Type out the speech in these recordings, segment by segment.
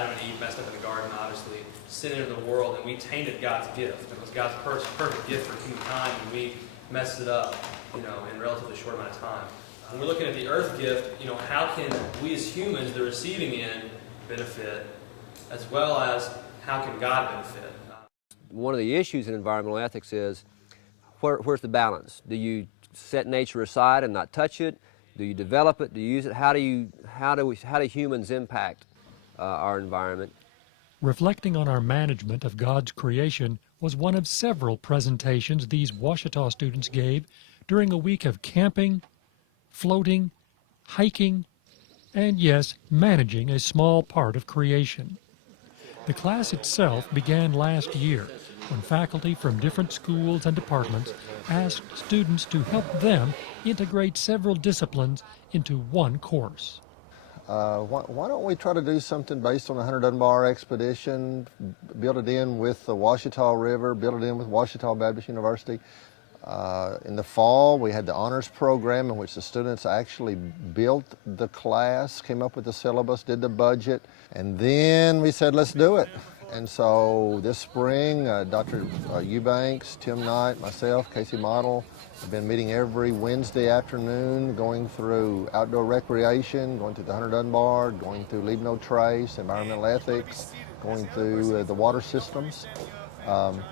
Adam and Eve messed up in the garden, obviously, sin entered the world, and we tainted God's gift. It was God's perfect gift for humankind, and we messed it up, in a relatively short amount of time. When we're looking at the earth gift, how can we as humans, the receiving end, benefit, as well as how can God benefit? One of the issues in environmental ethics is where's the balance? Do you set nature aside and not touch it? Do you develop it? Do you use it? How do humans impact our environment? Reflecting on our management of God's creation was one of several presentations these Ouachita students gave during a week of camping, floating, hiking, and yes, managing a small part of creation. The class itself began last year when faculty from different schools and departments asked students to help them integrate several disciplines into one course. Why don't we try to do something based on the Hunter Dunbar expedition, build it in with the Ouachita River, build it in with Ouachita Baptist University. In the fall, we had the honors program in which the students actually built the class, came up with the syllabus, did the budget, and then we said, let's do it. And so this spring, Dr. Eubanks, Tim Knight, myself, Casey Model, have been meeting every Wednesday afternoon, going through outdoor recreation, going through the Hunter Dunbar, going through Leave No Trace, environmental ethics, going through the water systems. And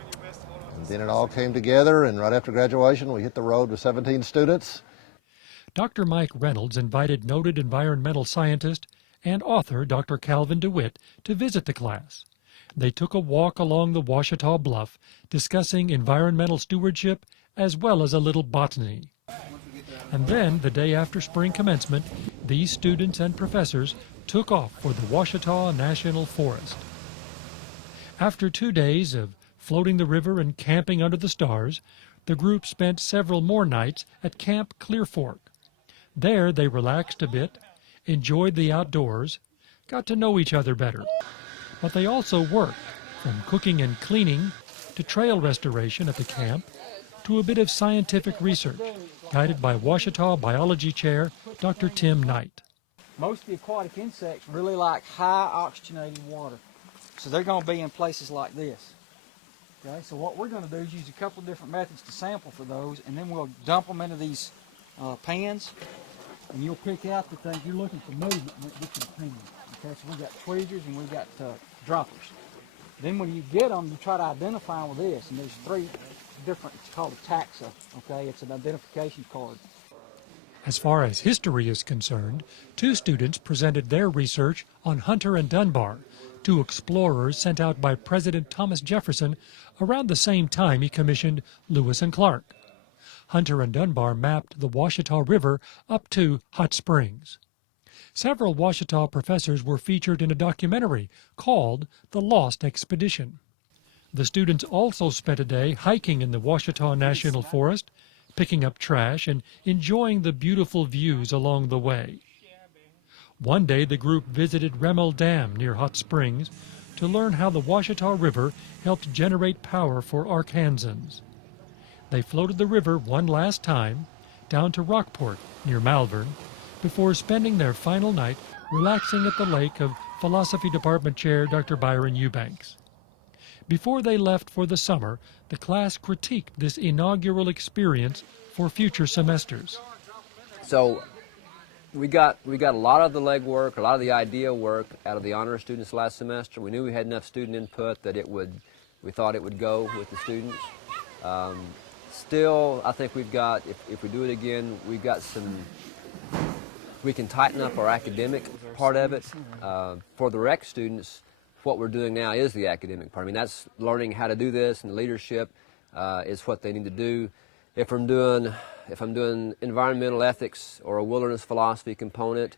then it all came together, and right after graduation, we hit the road with 17 students. Dr. Mike Reynolds invited noted environmental scientist and author Dr. Calvin DeWitt to visit the class. They took a walk along the Ouachita Bluff, discussing environmental stewardship as well as a little botany. And then, the day after spring commencement, these students and professors took off for the Ouachita National Forest. After 2 days of floating the river and camping under the stars, the group spent several more nights at Camp Clear Fork. There they relaxed a bit, enjoyed the outdoors, got to know each other better. But they also worked, from cooking and cleaning to trail restoration at the camp to a bit of scientific research, guided by Ouachita Biology Chair Dr. Tim Knight. Most of the aquatic insects really like high oxygenated water, so they're going to be in places like this. Okay, so what we're going to do is use a couple of different methods to sample for those, and then we'll dump them into these pans, and you'll pick out the things you're looking for movement when it gets in the pan. Okay, so we've got tweezers and we've got droppers. Then when you get them, you try to identify them with this, and there's 3 different, it's called a taxa, okay? It's an identification card. As far as history is concerned, 2 students presented their research on Hunter and Dunbar, 2 explorers sent out by President Thomas Jefferson around the same time he commissioned Lewis and Clark. Hunter and Dunbar mapped the Ouachita River up to Hot Springs. Several Ouachita professors were featured in a documentary called The Lost Expedition. The students also spent a day hiking in the Ouachita National Forest, picking up trash and enjoying the beautiful views along the way. One day the group visited Remmel Dam near Hot Springs to learn how the Ouachita River helped generate power for Arkansans. They floated the river one last time down to Rockport near Malvern before spending their final night relaxing at the lake of Philosophy Department Chair Dr. Byron Eubanks. Before they left for the summer, the class critiqued this inaugural experience for future semesters. So we got a lot of the legwork, a lot of the idea work out of the honors students last semester. We knew we had enough student input that we thought it would go with the students. Still, I think we've got, if we do it again, we've got we can tighten up our academic part of it. For the rec students, what we're doing now is the academic part. I mean, that's learning how to do this, and leadership is what they need to do. If I'm doing environmental ethics or a wilderness philosophy component,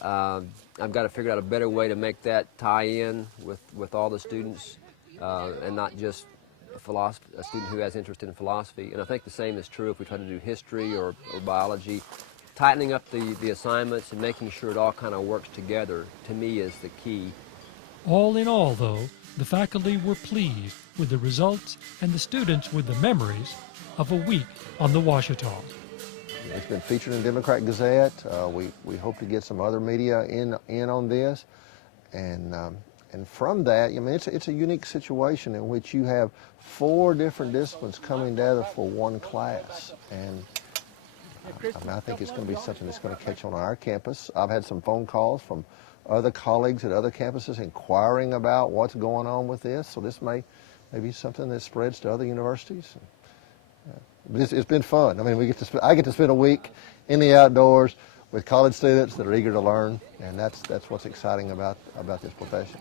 I've got to figure out a better way to make that tie in with all the students and not just a student who has interest in philosophy. And I think the same is true if we try to do history or biology. Tightening up the assignments and making sure it all kind of works together, to me, is the key. All in all, though, the faculty were pleased with the results and the students with the memories of a week on the Ouachita. It's been featured in the Democrat Gazette. We hope to get some other media in on this, and And from that, I mean, it's a unique situation in which you have 4 different disciplines coming together for one class. And I mean, I think it's going to be something that's going to catch on our campus. I've had some phone calls from other colleagues at other campuses inquiring about what's going on with this. So this may be something that spreads to other universities. But it's been fun. I mean, I get to spend a week in the outdoors with college students that are eager to learn, and that's what's exciting about this profession.